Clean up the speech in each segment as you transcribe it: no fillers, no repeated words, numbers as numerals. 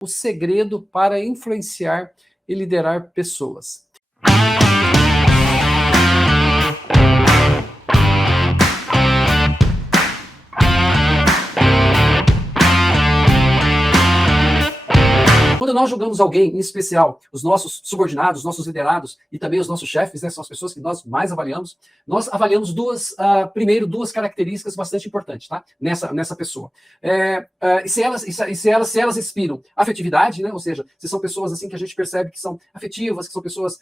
o segredo para influenciar e liderar pessoas. Quando nós julgamos alguém, em especial os nossos subordinados, os nossos liderados e também os nossos chefes, né, são as pessoas que nós mais avaliamos, nós avaliamos primeiro duas características bastante importantes, tá? Nessa pessoa. Se elas inspiram afetividade, né, ou seja, se são pessoas assim que a gente percebe que são afetivas, que são pessoas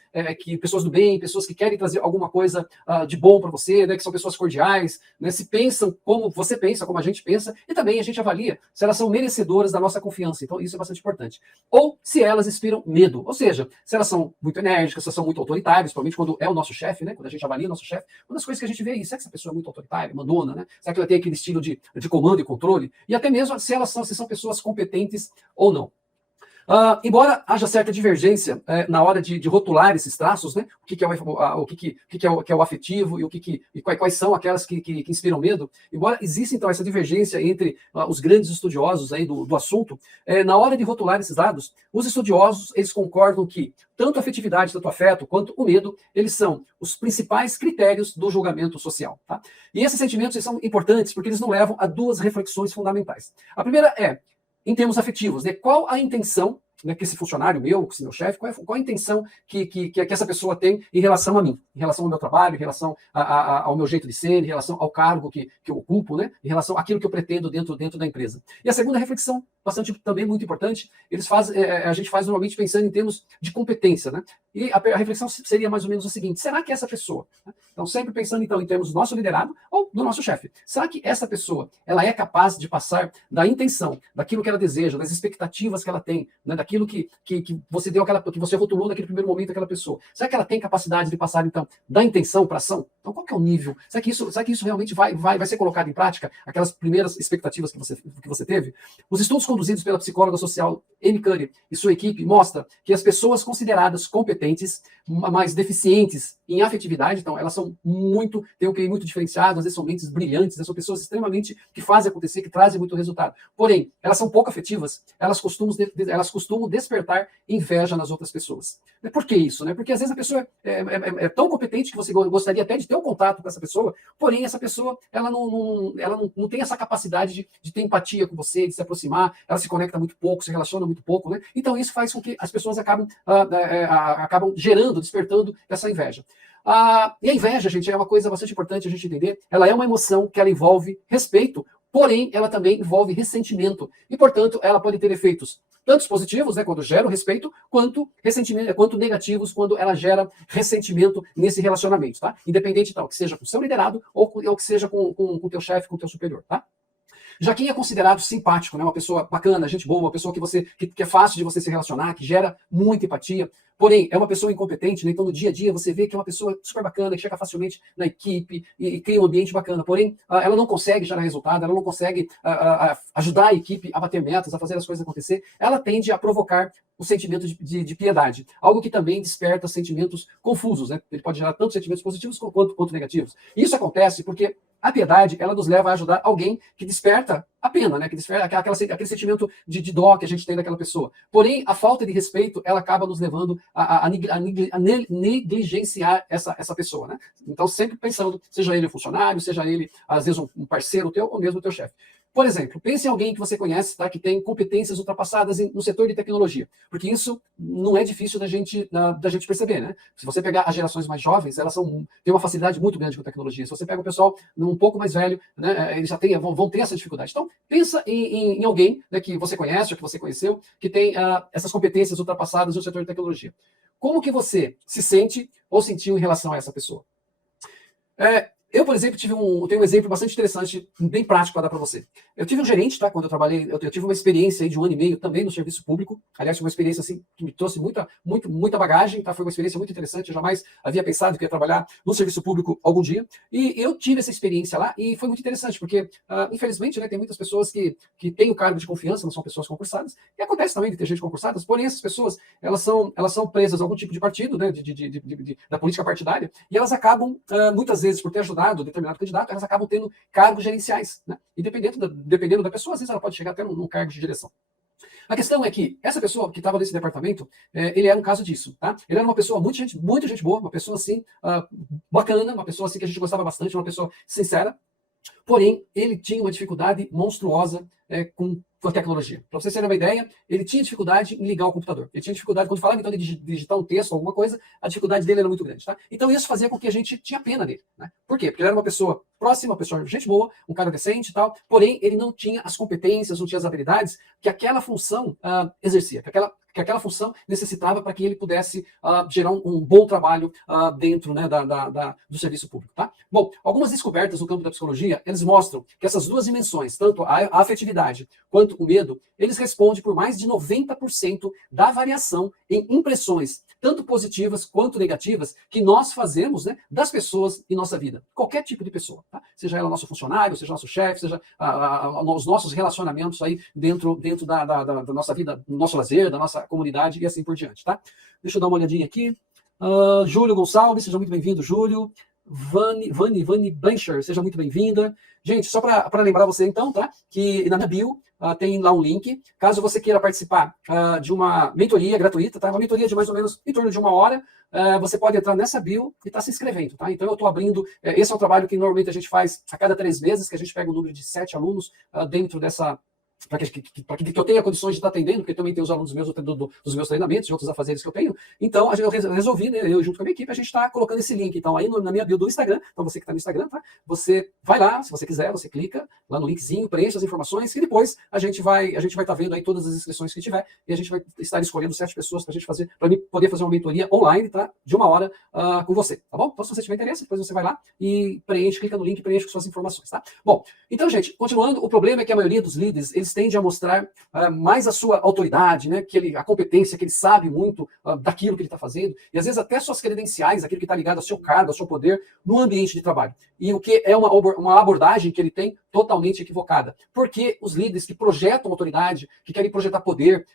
do bem, pessoas que querem trazer alguma coisa de bom para você, né, que são pessoas cordiais, né, se pensam como você pensa, como a gente pensa, e também a gente avalia se elas são merecedoras da nossa confiança. Então isso é bastante importante. Ou se elas inspiram medo, ou seja, se elas são muito enérgicas, se elas são muito autoritárias, principalmente quando é o nosso chefe, né? Quando a gente avalia o nosso chefe, uma das coisas que a gente vê é isso, será que essa pessoa é muito autoritária, mandona, né? Será que ela tem aquele estilo de comando e controle? E até mesmo se são pessoas competentes ou não. Embora haja certa divergência na hora de rotular esses traços, né? O que é o afetivo e quais são aquelas que inspiram medo, embora exista então essa divergência entre os grandes estudiosos aí do assunto, na hora de rotular esses dados, os estudiosos eles concordam que tanto a afetividade, tanto o afeto, quanto o medo, eles são os principais critérios do julgamento social. Tá? E esses sentimentos eles são importantes porque eles nos levam a duas reflexões fundamentais. A primeira é em termos afetivos, né? Qual a intenção, né, que esse funcionário meu, que esse meu chefe, qual a intenção que essa pessoa tem em relação a mim, em relação ao meu trabalho, em relação ao meu jeito de ser, em relação ao cargo que eu ocupo, né, em relação àquilo que eu pretendo dentro da empresa. E a segunda reflexão, bastante também muito importante, a gente faz normalmente pensando em termos de competência, né? E a reflexão seria mais ou menos o seguinte: será que essa pessoa, né, então sempre pensando então em termos do nosso liderado ou do nosso chefe, será que essa pessoa ela é capaz de passar da intenção, daquilo que ela deseja, das expectativas que ela tem, né, daquilo que você deu que você rotulou naquele primeiro momento aquela pessoa, será que ela tem capacidade de passar então da intenção para ação? Então qual que é o nível? Será que isso realmente vai ser colocado em prática, aquelas primeiras expectativas que você teve? Os estudos conduzidos pela psicóloga social Amy Cuddy e sua equipe mostram que as pessoas consideradas competentes, mas deficientes em afetividade, então elas têm um QI muito diferenciado, às vezes são mentes brilhantes, são pessoas extremamente que fazem acontecer, que trazem muito resultado. Porém, elas são pouco afetivas, elas costumam despertar inveja nas outras pessoas. Por que isso? Né? Porque às vezes a pessoa é tão competente que você gostaria até de ter um contato com essa pessoa, porém essa pessoa ela não tem essa capacidade de ter empatia com você, de se aproximar, ela se conecta muito pouco, se relaciona muito pouco, né? Então isso faz com que as pessoas acabam despertando essa inveja. E a inveja, gente, é uma coisa bastante importante a gente entender. Ela é uma emoção que ela envolve respeito, porém ela também envolve ressentimento. E, portanto, ela pode ter efeitos tanto positivos, né, quando gera o respeito, quanto negativos, quando ela gera ressentimento nesse relacionamento, tá? Independente tal, que seja com o seu liderado ou que seja com o teu chefe, com o teu superior, tá? Já quem é considerado simpático, né, uma pessoa bacana, gente boa, uma pessoa que é fácil de você se relacionar, que gera muita empatia, porém é uma pessoa incompetente, né, então no dia a dia você vê que é uma pessoa super bacana, que chega facilmente na equipe e cria um ambiente bacana, porém ela não consegue gerar resultado, ela não consegue ajudar a equipe a bater metas, a fazer as coisas acontecer, ela tende a provocar o sentimento de piedade, algo que também desperta sentimentos confusos, né? Ele pode gerar tanto sentimentos positivos quanto negativos. Isso acontece porque a piedade, ela nos leva a ajudar alguém que desperta a pena, né? Que desperta aquele sentimento de dó que a gente tem daquela pessoa. Porém, a falta de respeito, ela acaba nos levando a negligenciar essa pessoa, né? Então, sempre pensando, seja ele um funcionário, seja ele, às vezes, um parceiro teu ou mesmo o teu chefe. Por exemplo, pense em alguém que você conhece, tá, que tem competências ultrapassadas no setor de tecnologia, porque isso não é difícil da gente perceber, né? Se você pegar as gerações mais jovens, elas têm uma facilidade muito grande com tecnologia. Se você pega o pessoal um pouco mais velho, né, eles já vão ter essa dificuldade. Então, pensa em alguém, né, que você conhece ou que você conheceu, que tem essas competências ultrapassadas no setor de tecnologia. Como que você se sente ou sentiu em relação a essa pessoa? Eu, por exemplo, tenho um exemplo bastante interessante, bem prático para dar para você. Eu tive um gerente, tá? Quando eu trabalhei, eu tive uma experiência aí de 1 ano e meio também no serviço público. Aliás, foi uma experiência assim que me trouxe muita bagagem, tá? Foi uma experiência muito interessante. Eu jamais havia pensado que ia trabalhar no serviço público algum dia. E eu tive essa experiência lá e foi muito interessante, porque, infelizmente, né, tem muitas pessoas que têm o cargo de confiança, não são pessoas concursadas. E acontece também de ter gente concursada, porém essas pessoas, elas são presas a algum tipo de partido, né, da política partidária, e elas acabam, muitas vezes, por ter ajudado determinado candidato, elas acabam tendo cargos gerenciais, né? E dependendo da pessoa, às vezes ela pode chegar até num cargo de direção. A questão é que essa pessoa que estava nesse departamento, ele era um caso disso, tá? Ele era uma pessoa muito gente boa, uma pessoa assim, bacana, uma pessoa assim que a gente gostava bastante, uma pessoa sincera, porém, ele tinha uma dificuldade monstruosa com a tecnologia. Para vocês terem uma ideia, ele tinha dificuldade em ligar o computador. Ele tinha dificuldade, quando falava então de digitar um texto, alguma coisa, a dificuldade dele era muito grande. Tá? Então isso fazia com que a gente tinha pena dele. Né? Por quê? Porque ele era uma pessoa próxima, uma pessoa gente boa, um cara decente e tal, porém ele não tinha as competências, não tinha as habilidades que aquela função exercia, que aquela função necessitava para que ele pudesse gerar um bom trabalho dentro, né, do serviço público. Tá? Bom, algumas descobertas no campo da psicologia, eles mostram que essas duas dimensões, tanto a afetividade quanto o medo, eles respondem por mais de 90% da variação em impressões, tanto positivas quanto negativas, que nós fazemos, né, das pessoas em nossa vida. Qualquer tipo de pessoa. Tá? Seja ela nosso funcionário, seja nosso chefe, seja os nossos relacionamentos aí dentro da nossa vida, do nosso lazer, da nossa comunidade e assim por diante. Tá? Deixa eu dar uma olhadinha aqui. Júlio Gonçalves, seja muito bem-vindo, Júlio. Vani Blanchard, seja muito bem-vinda. Gente, só para lembrar você então, tá? Que na minha bio tem lá um link. Caso você queira participar de uma mentoria gratuita, tá? Uma mentoria de mais ou menos em torno de 1 hora, você pode entrar nessa bio e estar se inscrevendo, tá? Então eu estou abrindo, esse é um trabalho que normalmente a gente faz a cada 3 meses, que a gente pega um número de 7 alunos dentro dessa... para que eu tenha condições de estar atendendo, porque também tem os alunos meus dos meus treinamentos e outros afazeres que eu tenho. Então, eu resolvi, né, eu junto com a minha equipe, a gente está colocando esse link. Então, aí na minha bio do Instagram, então você que está no Instagram, tá? Você vai lá, se você quiser, você clica lá no linkzinho, preenche as informações e depois a gente vai estar vendo aí todas as inscrições que tiver e a gente vai estar escolhendo 7 pessoas para a gente fazer, para mim poder fazer uma mentoria online, tá? De 1 hora com você, tá bom? Então, se você tiver interesse, depois você vai lá e preenche, clica no link, preenche com suas informações, tá? Bom, então, gente, continuando, o problema é que a maioria dos líderes, eles tendem a mostrar mais a sua autoridade, né, a competência, que ele sabe muito daquilo que ele está fazendo, e às vezes até suas credenciais, aquilo que está ligado ao seu cargo, ao seu poder, no ambiente de trabalho. E o que é uma abordagem que ele tem totalmente equivocada. Porque os líderes que projetam autoridade, que querem projetar poder,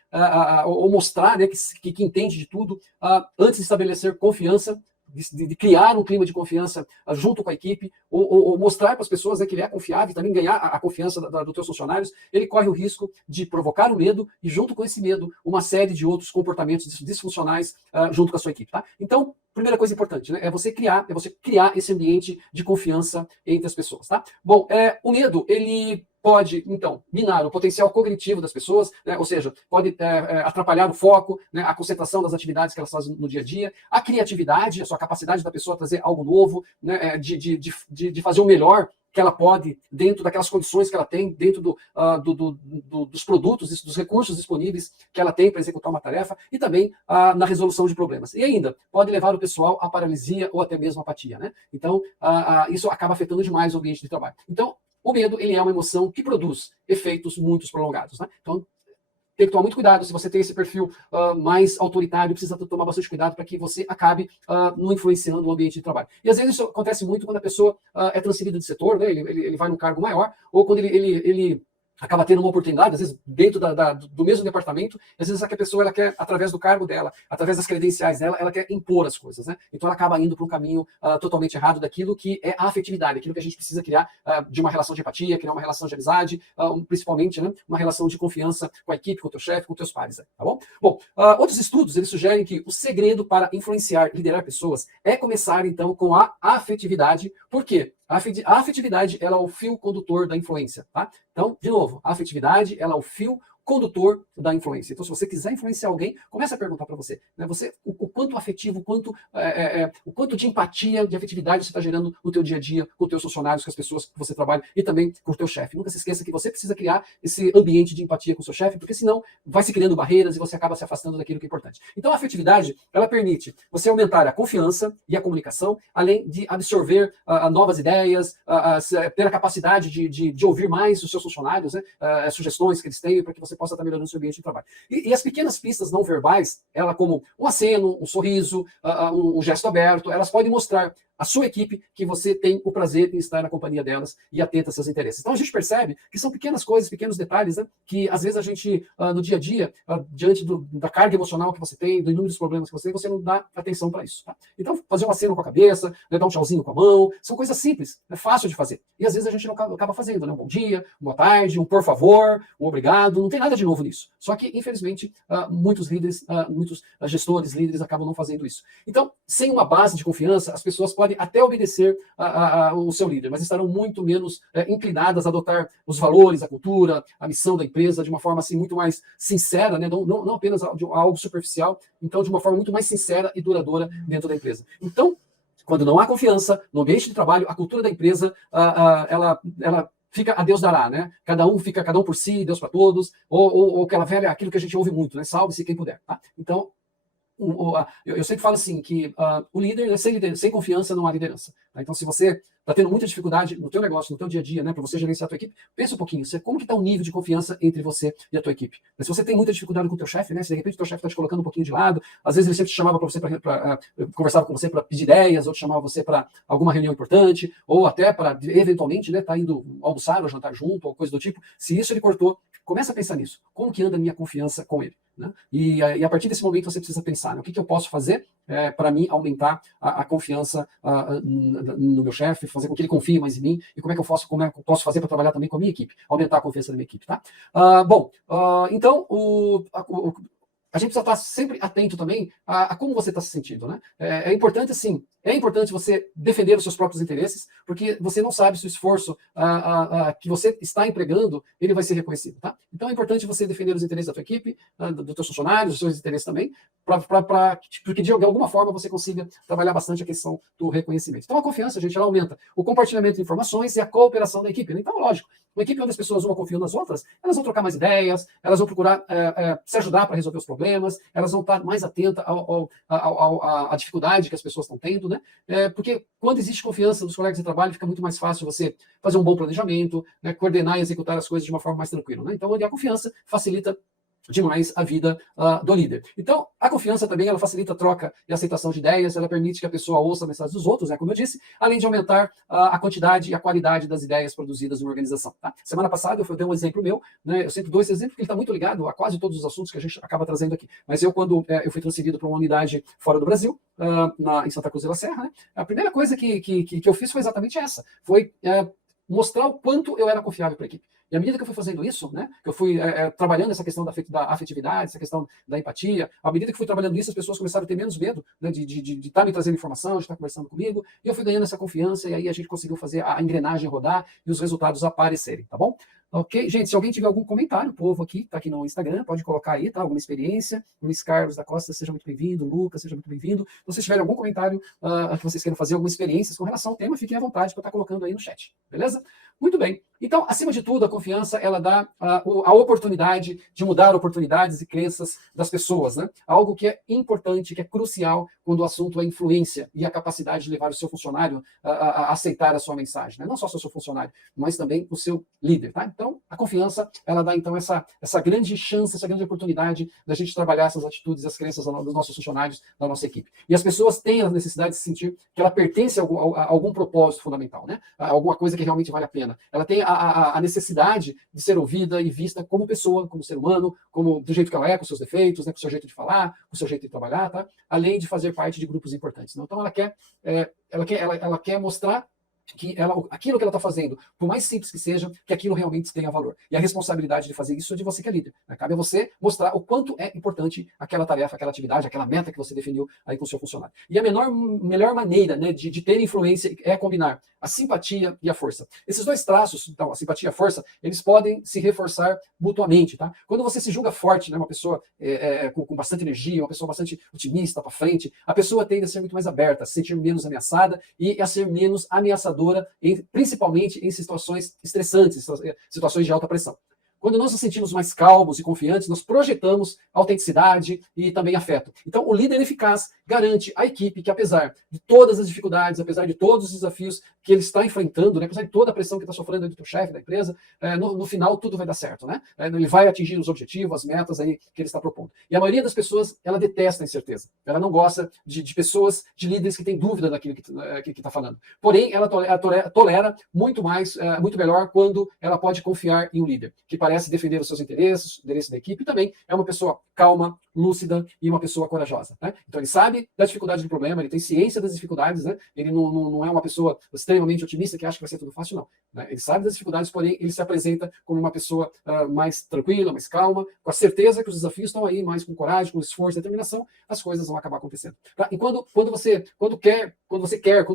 ou mostrar, né, que entende de tudo, antes de estabelecer confiança, de criar um clima de confiança junto com a equipe, ou mostrar para as pessoas, né, que ele é confiável e também ganhar a confiança dos teus funcionários, ele corre o risco de provocar o medo e, junto com esse medo, uma série de outros comportamentos disfuncionais junto com a sua equipe. Tá? Então, primeira coisa importante, né, é você criar esse ambiente de confiança entre as pessoas. Tá? Bom, o medo, ele pode, então, minar o potencial cognitivo das pessoas, né? Ou seja, pode atrapalhar o foco, né? A concentração das atividades que elas fazem no dia a dia, a criatividade, a sua capacidade da pessoa trazer algo novo, né? De fazer o melhor que ela pode, dentro daquelas condições que ela tem, dentro dos produtos, dos recursos disponíveis que ela tem para executar uma tarefa, e também na resolução de problemas. E ainda, pode levar o pessoal à paralisia ou até mesmo à apatia. Né? Então, isso acaba afetando demais o ambiente de trabalho. Então, o medo, ele é uma emoção que produz efeitos muito prolongados. Né? Então, tem que tomar muito cuidado. Se você tem esse perfil mais autoritário, precisa tomar bastante cuidado para que você acabe não influenciando o ambiente de trabalho. E às vezes isso acontece muito quando a pessoa é transferida de setor, né? Ele vai num cargo maior, ou quando ele acaba tendo uma oportunidade, às vezes dentro do mesmo departamento, às vezes a pessoa ela quer, através do cargo dela, através das credenciais dela, ela quer impor as coisas, né? Então ela acaba indo para um caminho totalmente errado daquilo que é a afetividade, aquilo que a gente precisa criar de uma relação de empatia, criar uma relação de amizade, principalmente, né, uma relação de confiança com a equipe, com o teu chefe, com os teus pares, tá bom? Bom, outros estudos, eles sugerem que o segredo para influenciar, liderar pessoas é começar, então, com a afetividade. Por quê? A afetividade, ela é o fio condutor da influência, tá? Então, de novo, a afetividade, ela é o fio condutor da influência. Então, se você quiser influenciar alguém, comece a perguntar para você, né? O quanto afetivo, o quanto de empatia, de afetividade você está gerando no teu dia a dia, com os teus funcionários, com as pessoas que você trabalha e também com o teu chefe. Nunca se esqueça que você precisa criar esse ambiente de empatia com o seu chefe, porque senão vai se criando barreiras e você acaba se afastando daquilo que é importante. Então, a afetividade, ela permite você aumentar a confiança e a comunicação, além de absorver novas ideias, ter a capacidade de ouvir mais os seus funcionários, né? Sugestões que eles têm para que você possa estar melhorando o seu ambiente de trabalho. E as pequenas pistas não verbais, ela como um aceno, um sorriso, um gesto aberto, elas podem mostrar a sua equipe que você tem o prazer em estar na companhia delas e atenta a seus interesses. Então a gente percebe que são pequenas coisas, pequenos detalhes, né, que às vezes a gente, no dia a dia, diante da carga emocional que você tem, do inúmeros problemas que você não dá atenção para isso. Tá? Então, fazer um aceno com a cabeça, né, dar um tchauzinho com a mão, são coisas simples, é fácil de fazer. E às vezes a gente não acaba fazendo, né? Um bom dia, uma boa tarde, um por favor, um obrigado, não tem nada de novo nisso. Só que, infelizmente, muitos líderes, muitos gestores, líderes acabam não fazendo isso. Então, sem uma base de confiança, as pessoas podem até obedecer o seu líder, mas estarão muito menos inclinadas a adotar os valores, a cultura, a missão da empresa de uma forma assim muito mais sincera, né? Não apenas algo superficial, então de uma forma muito mais sincera e duradoura dentro da empresa. Então, quando não há confiança no ambiente de trabalho, a cultura da empresa, ela fica a Deus dará, né? Cada um por si, Deus para todos, ou aquela velha, aquilo que a gente ouve muito, né? Salve-se quem puder. Tá? Então, eu sempre falo assim, que o líder, sem confiança não há liderança. Tá? Então, se você está tendo muita dificuldade no teu negócio, no teu dia a dia, né, para você gerenciar a tua equipe, pensa um pouquinho, como que está o nível de confiança entre você e a tua equipe? Mas se você tem muita dificuldade com o teu chefe, né, se de repente o teu chefe está te colocando um pouquinho de lado, às vezes ele sempre te chamava para você, conversava com você para pedir ideias, ou te chamava você para alguma reunião importante, ou até para, eventualmente, né, tá indo almoçar ou jantar junto, ou coisa do tipo, se isso ele cortou, começa a pensar nisso. Como que anda a minha confiança com ele? Né? E a partir desse momento você precisa pensar, né, o que eu posso fazer para mim aumentar a confiança no meu chefe, fazer com que ele confie mais em mim, e como é que eu posso fazer para trabalhar também com a minha equipe, aumentar a confiança da minha equipe. Tá? Então, a gente precisa estar sempre atento também a como você está se sentindo. Né? É importante, sim, é importante você defender os seus próprios interesses, porque você não sabe se o esforço que você está empregando, ele vai ser reconhecido. Tá? Então é importante você defender os interesses da tua equipe, dos teus funcionários, os seus interesses também, porque de alguma forma você consiga trabalhar bastante a questão do reconhecimento. Então a confiança, gente, ela aumenta o compartilhamento de informações e a cooperação da equipe. Então, lógico, uma equipe onde as pessoas uma confiam nas outras, elas vão trocar mais ideias, elas vão procurar se ajudar para resolver os problemas, elas vão estar mais atentas à dificuldade que as pessoas estão tendo, né? Porque quando existe confiança dos colegas de trabalho, fica muito mais fácil você fazer um bom planejamento, né, coordenar e executar as coisas de uma forma mais tranquila. Né? Então, onde a confiança facilita demais a vida do líder. Então, a confiança também, ela facilita a troca e aceitação de ideias, ela permite que a pessoa ouça a mensagem dos outros, né, como eu disse, além de aumentar a quantidade e a qualidade das ideias produzidas numa organização. Tá? Semana passada eu dei um exemplo meu, né, eu sempre dou esse exemplo porque ele está muito ligado a quase todos os assuntos que a gente acaba trazendo aqui. Mas quando eu fui transferido para uma unidade fora do Brasil, em Santa Cruz de la Serra, né, a primeira coisa que eu fiz foi exatamente essa, foi mostrar o quanto eu era confiável para a equipe. E à medida que eu fui fazendo isso, né, que eu fui trabalhando essa questão da afetividade, essa questão da empatia, à medida que fui trabalhando isso, as pessoas começaram a ter menos medo, né, de estar me trazendo informação, de estar conversando comigo, e eu fui ganhando essa confiança, e aí a gente conseguiu fazer a engrenagem rodar e os resultados aparecerem, tá bom? Ok? Gente, se alguém tiver algum comentário, o povo aqui, tá aqui no Instagram, pode colocar aí, tá? Alguma experiência. Luiz Carlos da Costa, seja muito bem-vindo. Lucas, seja muito bem-vindo. Se vocês tiverem algum comentário que vocês queiram fazer, alguma experiência com relação ao tema, fiquem à vontade para estar colocando aí no chat. Beleza? Muito bem. Então, acima de tudo, a confiança, ela dá a oportunidade de mudar oportunidades e crenças das pessoas, né? Algo que é importante, que é crucial quando o assunto é influência e a capacidade de levar o seu funcionário a aceitar a sua mensagem, né? Não só o seu funcionário, mas também o seu líder, tá? Então, a confiança, ela dá, então, essa grande chance, essa grande oportunidade da gente trabalhar essas atitudes, as crenças dos nossos funcionários, da nossa equipe. E as pessoas têm a necessidade de se sentir que ela pertence a algum propósito fundamental, né? A alguma coisa que realmente vale a pena. Ela tem a necessidade de ser ouvida e vista como pessoa, como ser humano, como do jeito que ela é, com seus defeitos, né, com o seu jeito de falar, com o seu jeito de trabalhar, tá? Além de fazer parte de grupos importantes. Né? Então, ela quer mostrar que aquilo que ela está fazendo, por mais simples que seja, que aquilo realmente tenha valor. E a responsabilidade de fazer isso é de você que é líder. Né? Cabe a você mostrar o quanto é importante aquela tarefa, aquela atividade, aquela meta que você definiu aí com o seu funcionário. E a melhor maneira, né, de ter influência é combinar a simpatia e a força. Esses dois traços, então, a simpatia e a força, eles podem se reforçar mutuamente. Tá? Quando você se julga forte, né, uma pessoa com bastante energia, uma pessoa bastante otimista para frente, a pessoa tende a ser muito mais aberta, a se sentir menos ameaçada e a ser menos ameaçadora, principalmente em situações estressantes, situações de alta pressão. Quando nós nos sentimos mais calmos e confiantes, nós projetamos autenticidade e também afeto. Então, o líder eficaz, garante à equipe que, apesar de todas as dificuldades, apesar de todos os desafios que ele está enfrentando, né, apesar de toda a pressão que está sofrendo do chefe da empresa, no final tudo vai dar certo, né? Ele vai atingir os objetivos, as metas aí que ele está propondo. E a maioria das pessoas, ela detesta a incerteza. Ela não gosta de pessoas, de líderes que têm dúvida daquilo que está falando. Porém, ela tolera muito melhor quando ela pode confiar em um líder, que parece defender os seus interesses, o interesse da equipe, e também é uma pessoa calma, lúcida e uma pessoa corajosa, né? Então ele sabe da dificuldade do problema, ele tem ciência das dificuldades, né? Ele não é uma pessoa extremamente otimista que acha que vai ser tudo fácil, não, né? Ele sabe das dificuldades, porém ele se apresenta como uma pessoa mais tranquila, mais calma, com a certeza que os desafios estão aí, mais com coragem, com esforço e determinação, as coisas vão acabar acontecendo. Tá? E quando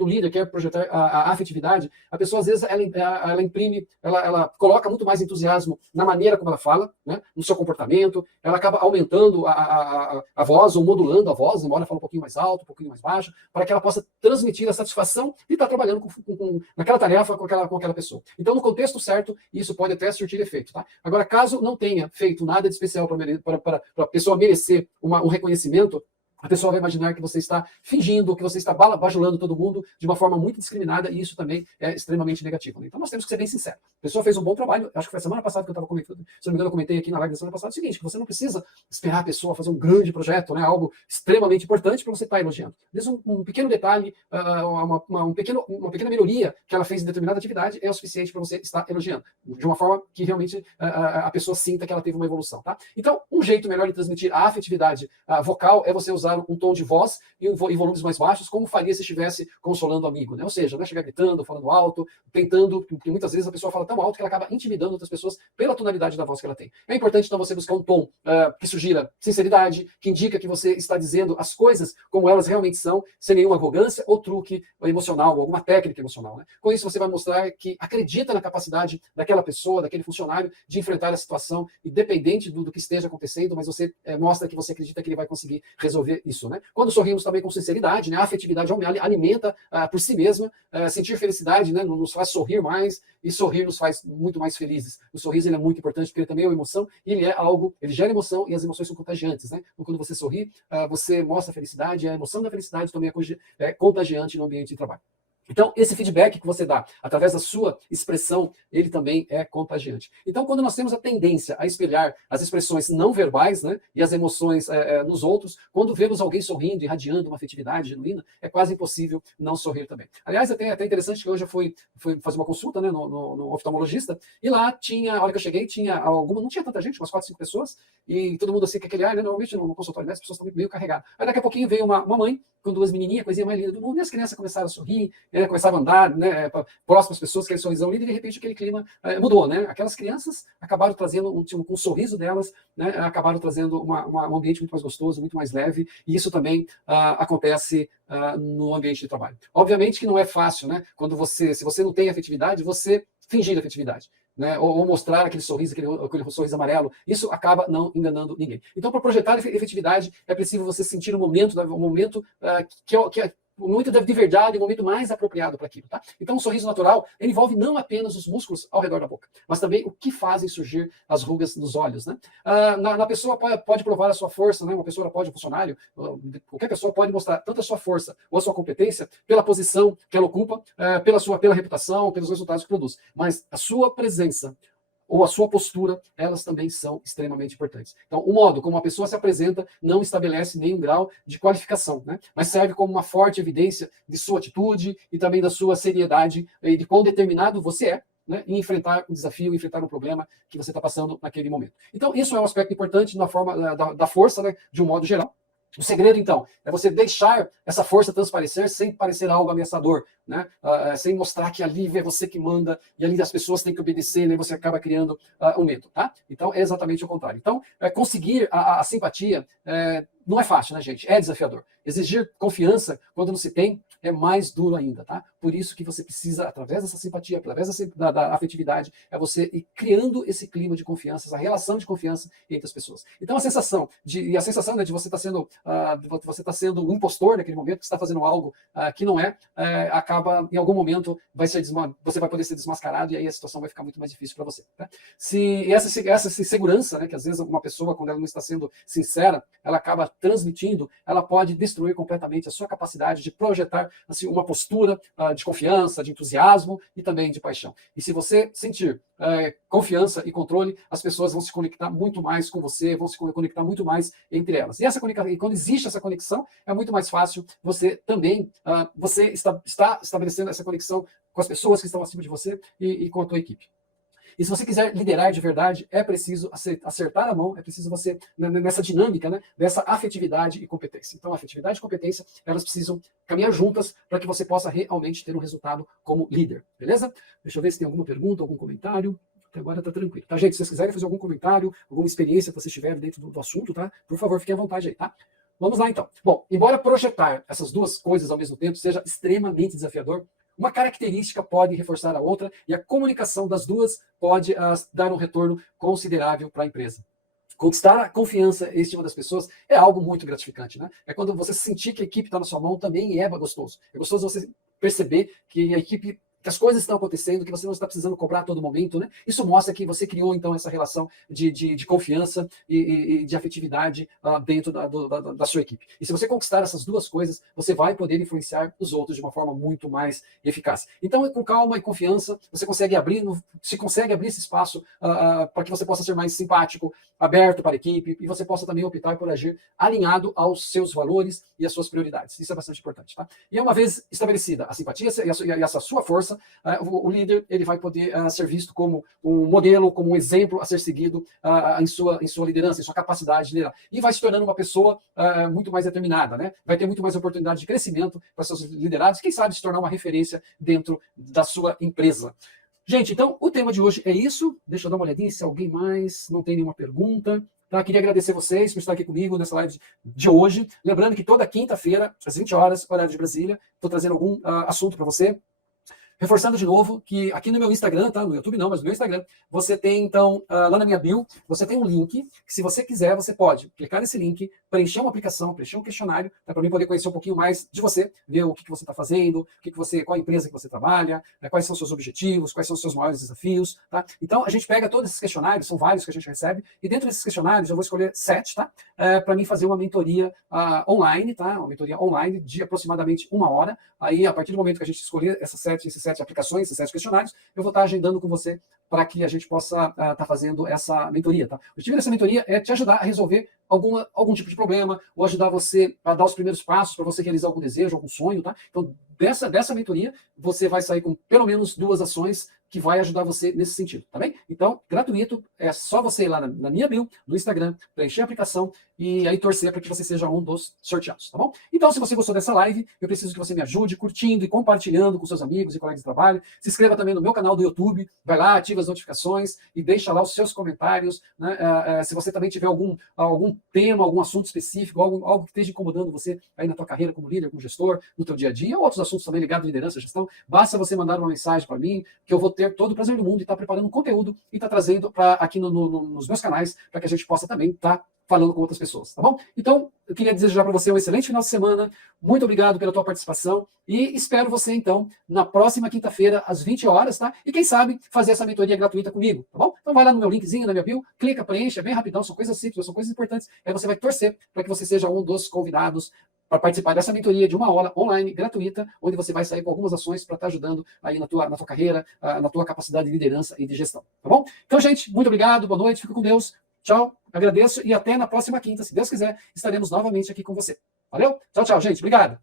o líder quer projetar a afetividade, a pessoa às vezes ela imprime, ela coloca muito mais entusiasmo na maneira como ela fala, né? No seu comportamento, ela acaba aumentando a voz ou modulando a voz, embora fale um pouquinho mais alto, um pouquinho mais baixo, para que ela possa transmitir a satisfação de estar trabalhando naquela tarefa com aquela pessoa. Então, no contexto certo, isso pode até surtir efeito. Tá? Agora, caso não tenha feito nada de especial para a pessoa merecer um reconhecimento, a pessoa vai imaginar que você está fingindo, que você está bajulando todo mundo de uma forma muito discriminada, e isso também é extremamente negativo. Então nós temos que ser bem sinceros. A pessoa fez um bom trabalho, acho que foi a semana passada que eu estava comentando, se não me engano eu comentei aqui na live da semana passada, o seguinte, que você não precisa esperar a pessoa fazer um grande projeto, né, algo extremamente importante para você estar elogiando. Às vezes um pequeno detalhe, uma pequena melhoria que ela fez em determinada atividade é o suficiente para você estar elogiando, de uma forma que realmente a pessoa sinta que ela teve uma evolução. Tá? Então, um jeito melhor de transmitir a afetividade vocal é você usar um tom de voz e volumes mais baixos, como faria se estivesse consolando o amigo, né? Ou seja, não é chegar gritando, falando alto, tentando, porque muitas vezes a pessoa fala tão alto que ela acaba intimidando outras pessoas pela tonalidade da voz que ela tem. É importante, então, você buscar um tom que sugira sinceridade, que indica que você está dizendo as coisas como elas realmente são, sem nenhuma arrogância ou truque emocional, ou alguma técnica emocional, né? Com isso, você vai mostrar que acredita na capacidade daquela pessoa, daquele funcionário, de enfrentar a situação, independente do que esteja acontecendo, mas você mostra que você acredita que ele vai conseguir resolver isso, né? Quando sorrimos também com sinceridade, né? A afetividade alimenta por si mesma, sentir felicidade, né? Nos faz sorrir mais, e sorrir nos faz muito mais felizes. O sorriso ele é muito importante porque ele também é uma emoção, e ele gera emoção, e as emoções são contagiantes, né? Então, quando você sorri, você mostra felicidade, e a emoção da felicidade também é contagiante no ambiente de trabalho. Então, esse feedback que você dá através da sua expressão, ele também é contagiante. Então, quando nós temos a tendência a espelhar as expressões não verbais, né, e as emoções nos outros, quando vemos alguém sorrindo, irradiando uma afetividade genuína, é quase impossível não sorrir também. Aliás, é até interessante que hoje eu fui fazer uma consulta, né, no oftalmologista, e lá tinha, a hora que eu cheguei, não tinha tanta gente, umas 4, 5 pessoas, e todo mundo assim com aquele ar, né, normalmente no consultório médico as pessoas estão meio carregadas. Aí daqui a pouquinho veio uma mãe com 2 menininhas, coisinha mais linda do mundo, e as crianças começaram a sorrir, começavam a andar, né, próximas pessoas, aquele sorrisão lindo, e de repente aquele clima mudou, né? Aquelas crianças acabaram trazendo, com o sorriso delas, né, acabaram trazendo um ambiente muito mais gostoso, muito mais leve, e isso também acontece no ambiente de trabalho. Obviamente que não é fácil, né? Se você não tem afetividade, você fingir afetividade. Né, ou mostrar aquele sorriso, aquele sorriso amarelo, isso acaba não enganando ninguém. Então, para projetar efetividade, é preciso você sentir o momento o momento de verdade, o momento mais apropriado para aquilo. Tá? Então, o sorriso natural ele envolve não apenas os músculos ao redor da boca, mas também o que fazem surgir as rugas nos olhos. Né? Na pessoa pode provar a sua força, né? Um funcionário, qualquer pessoa pode mostrar tanto a sua força ou a sua competência pela posição que ela ocupa, pela reputação, pelos resultados que produz. Mas a sua presença ou a sua postura, elas também são extremamente importantes. Então, o modo como a pessoa se apresenta não estabelece nenhum grau de qualificação, né? Mas serve como uma forte evidência de sua atitude e também da sua seriedade e de quão determinado você é, né, em enfrentar um desafio, enfrentar um problema que você está passando naquele momento. Então, isso é um aspecto importante na forma da força, né, de um modo geral. O segredo, então, é você deixar essa força transparecer sem parecer algo ameaçador, né? Sem mostrar que ali é você que manda e ali as pessoas têm que obedecer, né? Você acaba criando um medo, tá? Então, é exatamente o contrário. Então, conseguir a simpatia não é fácil, né, gente? É desafiador. Exigir confiança quando não se tem é mais duro ainda, tá? Por isso que você precisa, através dessa simpatia, através da afetividade, é você ir criando esse clima de confiança, essa relação de confiança entre as pessoas. Então a sensação né, de você estar sendo um impostor naquele momento, que está fazendo algo que não acaba, em algum momento, você vai poder ser desmascarado e aí a situação vai ficar muito mais difícil para você. Tá? Se essa segurança, né, que às vezes uma pessoa, quando ela não está sendo sincera, ela acaba transmitindo, ela pode destruir completamente a sua capacidade de projetar assim, uma postura de confiança, de entusiasmo e também de paixão. E se você sentir confiança e controle, as pessoas vão se conectar muito mais com você, vão se conectar muito mais entre elas. E quando existe essa conexão, é muito mais fácil você também, você está estabelecendo essa conexão com as pessoas que estão acima de você e com a tua equipe. E se você quiser liderar de verdade, é preciso acertar a mão, é preciso você, nessa dinâmica, né, dessa afetividade e competência. Então, afetividade e competência, elas precisam caminhar juntas para que você possa realmente ter um resultado como líder, beleza? Deixa eu ver se tem alguma pergunta, algum comentário. Até agora tá tranquilo. Tá, gente? Se vocês quiserem fazer algum comentário, alguma experiência que vocês tiverem dentro do assunto, tá? Por favor, fiquem à vontade aí, tá? Vamos lá, então. Bom, embora projetar essas duas coisas ao mesmo tempo seja extremamente desafiador, uma característica pode reforçar a outra e a comunicação das duas pode dar um retorno considerável para a empresa. Conquistar a confiança e a estima das pessoas é algo muito gratificante, né? É quando você sentir que a equipe está na sua mão, também é gostoso. É gostoso você perceber que a equipe, que as coisas estão acontecendo, que você não está precisando cobrar a todo momento, né? Isso mostra que você criou, então, essa relação de confiança e de afetividade dentro da sua equipe. E se você conquistar essas duas coisas, você vai poder influenciar os outros de uma forma muito mais eficaz. Então, com calma e confiança, você consegue abrir esse espaço para que você possa ser mais simpático, aberto para a equipe, e você possa também optar por agir alinhado aos seus valores e às suas prioridades. Isso é bastante importante, tá? E uma vez estabelecida a simpatia e essa sua força, o líder ele vai poder ser visto como um modelo, como um exemplo a ser seguido em sua liderança, em sua capacidade de liderar. E vai se tornando uma pessoa muito mais determinada, né? Vai ter muito mais oportunidade de crescimento para seus liderados, quem sabe se tornar uma referência dentro da sua empresa. Gente, então, o tema de hoje é isso. Deixa eu dar uma olhadinha se alguém mais não tem nenhuma pergunta. Tá? Queria agradecer vocês por estar aqui comigo nessa live de hoje. Lembrando que toda quinta-feira, às 20 horas, horário de Brasília, estou trazendo algum assunto para você. Reforçando de novo que aqui no meu Instagram, tá? No YouTube não, mas no meu Instagram, você tem, então, lá na minha bio, você tem um link, que se você quiser, você pode clicar nesse link, preencher uma aplicação, preencher um questionário, para mim poder conhecer um pouquinho mais de você, ver o que você está fazendo, qual a empresa que você trabalha, quais são os seus objetivos, quais são os seus maiores desafios, tá? Então, a gente pega todos esses questionários, são vários que a gente recebe, e dentro desses questionários eu vou escolher 7, tá? Para mim fazer uma mentoria online, tá? Uma mentoria online de aproximadamente 1 hora. Aí, a partir do momento que a gente escolher esses 7 aplicações, esses 7 questionários, eu vou estar agendando com você para que a gente possa estar fazendo essa mentoria. Tá? O objetivo dessa mentoria é te ajudar a resolver algum tipo de problema, ou ajudar você a dar os primeiros passos para você realizar algum desejo, algum sonho. Tá? Então, dessa mentoria, você vai sair com pelo menos 2 ações que vai ajudar você nesse sentido, tá bem? Então, gratuito, é só você ir lá na minha bio, no Instagram, preencher a aplicação e aí torcer para que você seja um dos sorteados, tá bom? Então, se você gostou dessa live, eu preciso que você me ajude curtindo e compartilhando com seus amigos e colegas de trabalho. Se inscreva também no meu canal do YouTube, vai lá, ativa as notificações e deixa lá os seus comentários, né? Se você também tiver algum tema, algum assunto específico, algo que esteja incomodando você aí na tua carreira como líder, como gestor, no teu dia a dia, ou outros assuntos também ligados à liderança, gestão, basta você mandar uma mensagem para mim, que eu vou ter todo o prazer do mundo e estar preparando um conteúdo e estar trazendo aqui nos meus canais, para que a gente possa também estar falando com outras pessoas, tá bom? Então, eu queria desejar para você um excelente final de semana, muito obrigado pela tua participação e espero você, então, na próxima quinta-feira, às 20 horas, tá? E quem sabe fazer essa mentoria gratuita comigo, tá bom? Então vai lá no meu linkzinho, na minha bio, clica, preenche, é bem rapidão, são coisas simples, são coisas importantes, aí você vai torcer para que você seja um dos convidados para participar dessa mentoria de 1 hora online, gratuita, onde você vai sair com algumas ações para estar ajudando aí na tua carreira, na tua capacidade de liderança e de gestão, tá bom? Então, gente, muito obrigado, boa noite, fica com Deus, tchau, agradeço e até na próxima quinta, se Deus quiser, estaremos novamente aqui com você. Valeu? Tchau, tchau, gente, obrigado.